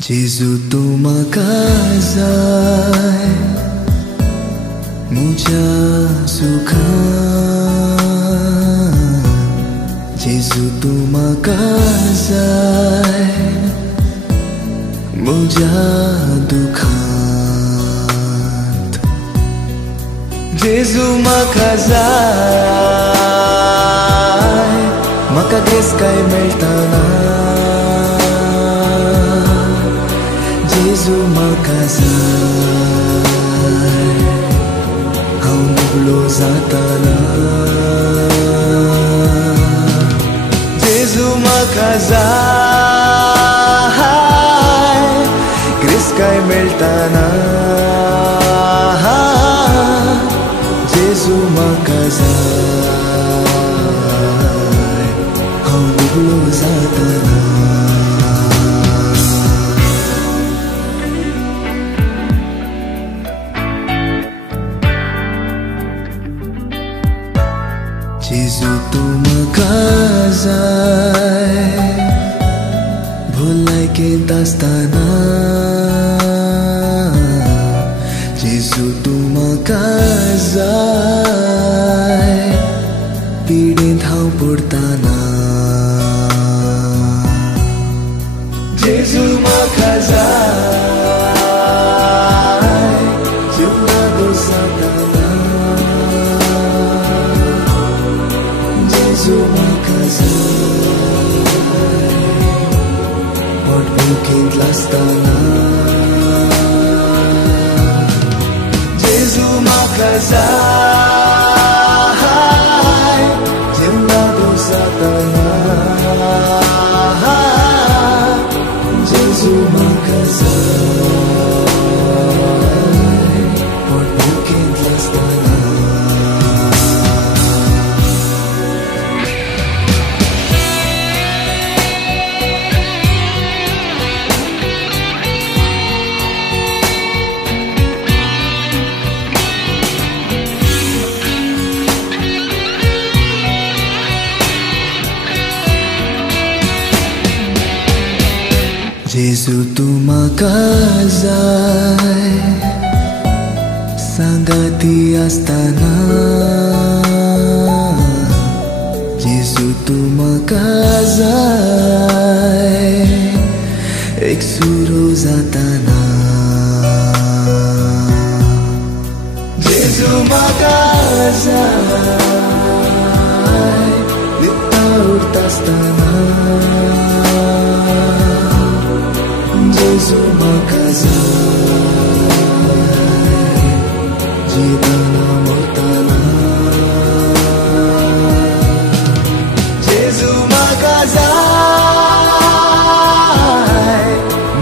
Jesu tumakazay muja sukhan. Jesu tumakazay muja dukhan. Jesu makazay maka grace kay meltana. Jesu makazay hau nublo zatana. Jesu makazay grace kay meltana. Jesu makazay hau nublo zatana. Jesu tumakazay bhulai ke dastana. Jesu tumakazay pidin thau purtana. Jesu makazay jumna dosatana. Jesu makazay what broken lastana. Jesu makazay jumna dosatana. Jesu makazay what broken lastana. Jesu tumakazay sangati astana. Jesu tumakazay ek suro zatana. Jesu makazay nita urtastana. Jesu makazay jitana mortana. Jesu makazay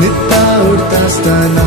nita urtastana.